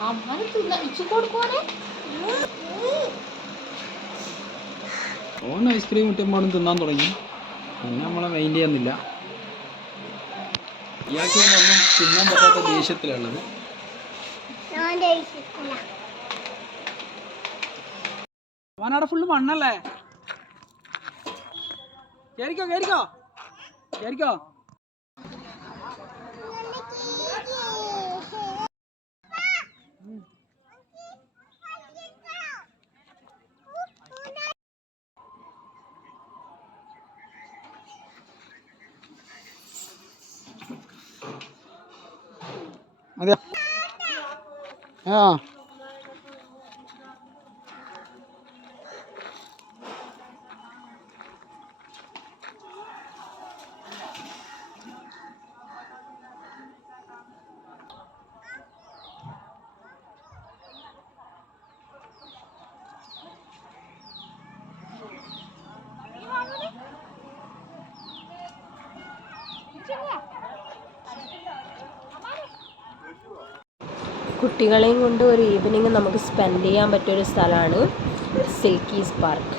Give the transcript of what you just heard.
ഓൻ ഐസ്ക്രീം കിട്ടുമ്പോഴും തിന്നാൻ തുടങ്ങി. പിന്നെ നമ്മളെ മൈൻഡ് ചെയ്യുന്നില്ല. ഇയാൾക്ക് ഒന്നും തിന്നാൻ പറ്റാത്ത ദേഷ്യത്തിലുള്ളത്. അവനവിടെ ഫുള്ള് മണ്ണല്ലേ. കേറിക്കോ കേറിക്കോ കേറിക്കോ. അതെ ആ കുട്ടികളെയും കൊണ്ട് ഒരു ഈവനിങ് നമുക്ക് സ്പെൻഡ് ചെയ്യാൻ പറ്റിയൊരു സ്ഥലമാണ് സിൽക്കീസ് പാർക്ക്.